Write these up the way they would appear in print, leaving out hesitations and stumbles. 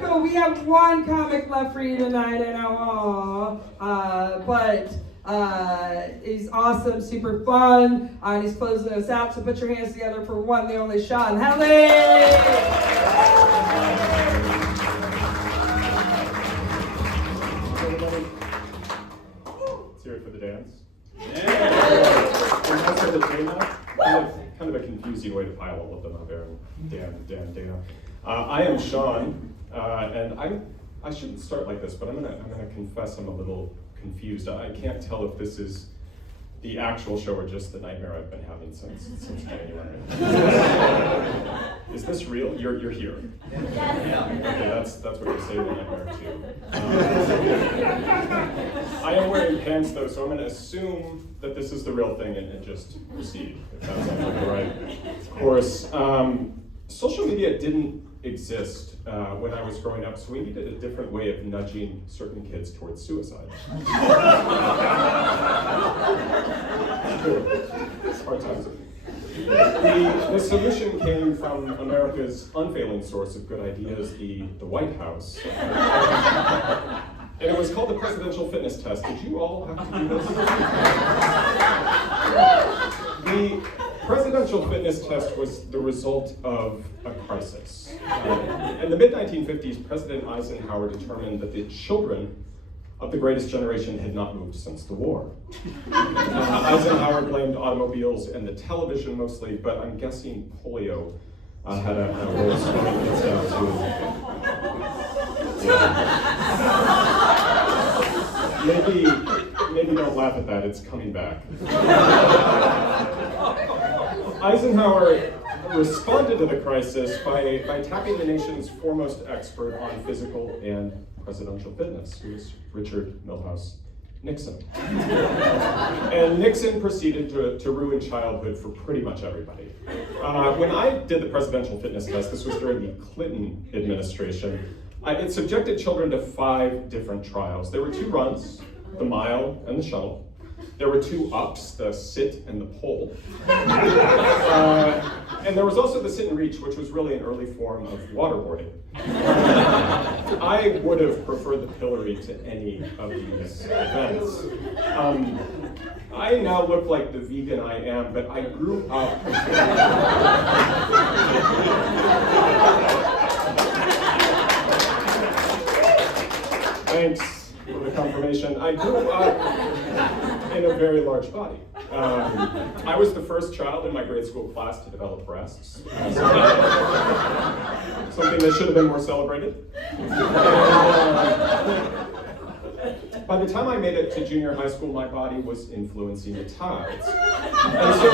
Cool. We have one comic left for you tonight, and but he's awesome, super fun, and he's closing us out. So put your hands together for one, the only Sean Helly. Let's hear it for the dance. Yeah. Kind of a confusing way to pile all of them up there. Dan. I am Sean, and I shouldn't start like this, but I'm gonna confess I'm a little confused. I can't tell if this is the actual show or just the nightmare I've been having since January. Is this real? You're here. Okay, that's what you say in the nightmare too. I am wearing pants though, so I'm going to assume that this is the real thing and just proceed. If that sounds like the right course. Social media didn't exist when I was growing up, so we needed a different way of nudging certain kids towards suicide. Hard times. The solution came from America's unfailing source of good ideas, the White House. And it was called the Presidential Fitness Test. Did you all have to do this? The Presidential Fitness Test was the result of a crisis. In the mid-1950s, President Eisenhower determined that the children of the greatest generation had not moved since the war. Eisenhower blamed automobiles and the television mostly, but I'm guessing polio had a role in it too. Maybe don't laugh at that, it's coming back. Eisenhower responded to the crisis by tapping the nation's foremost expert on physical and presidential fitness, who was Richard Milhous Nixon. And Nixon proceeded to ruin childhood for pretty much everybody. When I did the presidential fitness test, this was during the Clinton administration, it subjected children to 5 different trials. There were 2 runs, the mile and the shuttle. There were 2 ups, the sit and the pull. And there was also the sit and reach, which was really an early form of waterboarding. I would have preferred the pillory to any of these events. I now look like the vegan I am, but I grew up... Thanks for the confirmation. I grew up in a very large body. I was the first child in my grade school class to develop breasts. Something that should have been more celebrated. By the time I made it to junior high school, my body was influencing the tides. And so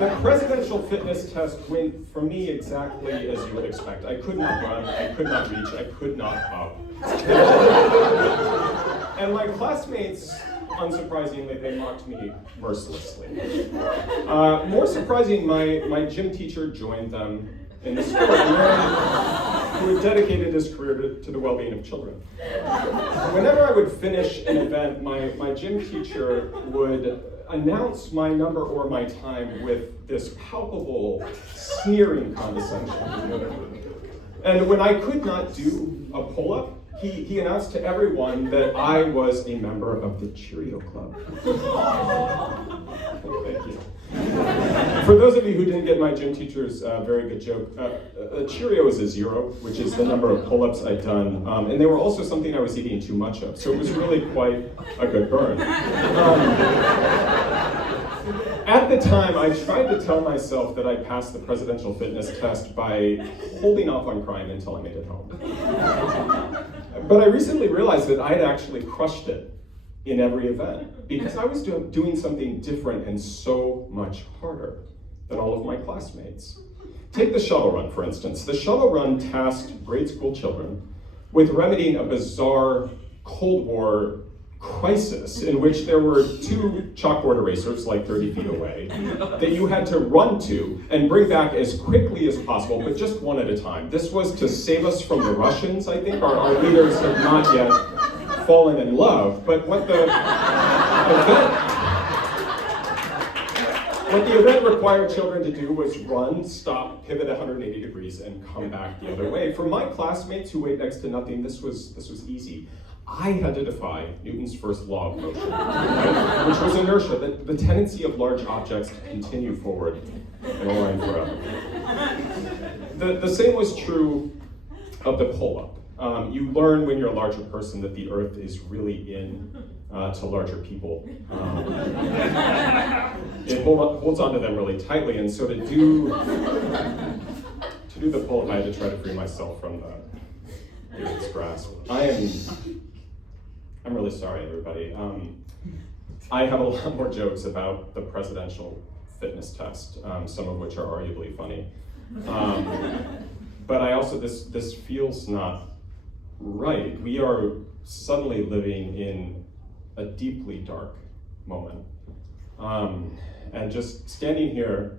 the presidential fitness test went for me exactly as you would expect. I could not run, I could not reach, I could not up. And my classmates, unsurprisingly, they mocked me mercilessly. More surprising, my gym teacher joined them in the sport, who had dedicated his career to the well-being of children. Whenever I would finish an event, my gym teacher would announce my number or my time with this palpable, sneering condescension. And when I could not do a pull-up, he announced to everyone that I was a member of the Cheerio Club. Thank you. For those of you who didn't get my gym teacher's very good joke, a Cheerio is a 0, which is the number of pull-ups I'd done, and they were also something I was eating too much of, so it was really quite a good burn. At the time, I tried to tell myself that I passed the presidential fitness test by holding off on crying until I made it home. But I recently realized that I'd actually crushed it in every event because I was doing something different and so much harder than all of my classmates. Take the shuttle run, for instance. The shuttle run tasked grade school children with remedying a bizarre Cold War crisis in which there were 2 chalkboard erasers like 30 feet away that you had to run to and bring back as quickly as possible, but just one at a time. This was to save us from the Russians, I think. Our leaders have not yet fallen in love, but what the event... What the event required children to do was run, stop, pivot 180 degrees, and come back the other way. For my classmates who weighed next to nothing, this was easy. I had to defy Newton's first law of motion, right? Which was inertia, the tendency of large objects to continue forward in a line forever. The same was true of the pull-up. You learn when you're a larger person that the earth is really in to larger people. It holds onto them really tightly, and so to do the pull-up, I had to try to free myself from its grasp. I'm really sorry, everybody. I have a lot more jokes about the presidential fitness test, some of which are arguably funny. But I also, this feels not right. We are suddenly living in a deeply dark moment. And just standing here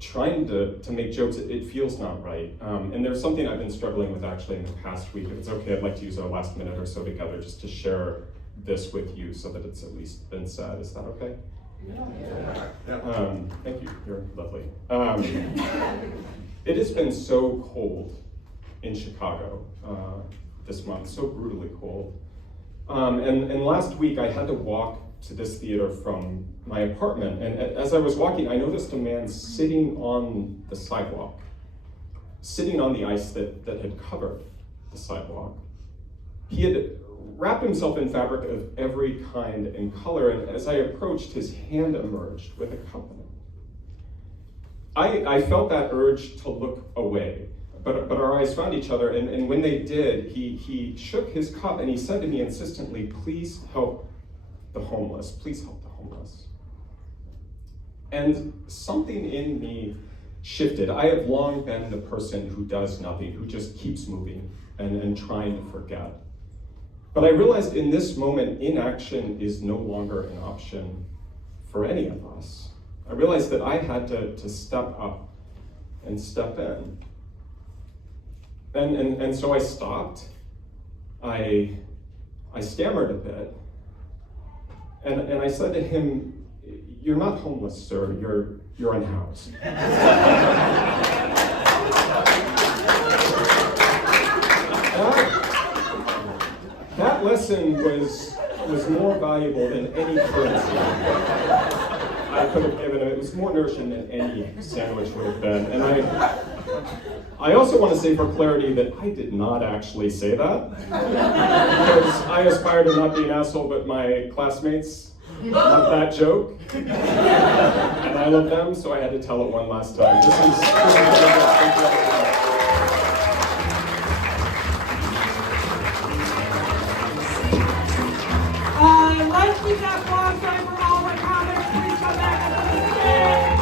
trying to make jokes, it feels not right. And there's something I've been struggling with actually in the past week. If it's okay, I'd like to use our last minute or so together just to share this with you so that it's at least been said. Is that okay? Yeah. Thank you, you're lovely. It has been so cold in Chicago this month, so brutally cold. And last week I had to walk to this theater from my apartment, and as I was walking, I noticed a man sitting on the sidewalk, sitting on the ice that had covered the sidewalk. He had wrapped himself in fabric of every kind and color, and as I approached, his hand emerged with a cup in it. I felt that urge to look away, but our eyes found each other, and when they did, he shook his cup and he said to me insistently, "Please help the homeless, please help the homeless." And something in me shifted. I have long been the person who does nothing, who just keeps moving and trying to forget. But I realized in this moment, inaction is no longer an option for any of us. I realized that I had to step up and step in. And so I stopped. I stammered a bit. And I said to him, "You're not homeless, sir. You're unhoused." That lesson was more valuable than any currency I could have given him. It was more nourishing than any sandwich would have been. And I also want to say for clarity that I did not actually say that, because I aspire to not be an asshole, but my classmates love that joke, and I love them, so I had to tell it one last time. This is Let's keep that applause going for all my comics. Please come back another stage.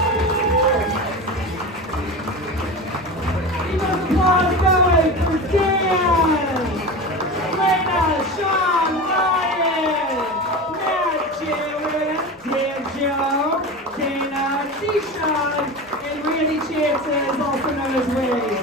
Keep those applause going for Dan, Lena, Sean, Ryan, Matt, Jared, Dan Joe, Dana, Sean, and Randy Chances, also known as Ray.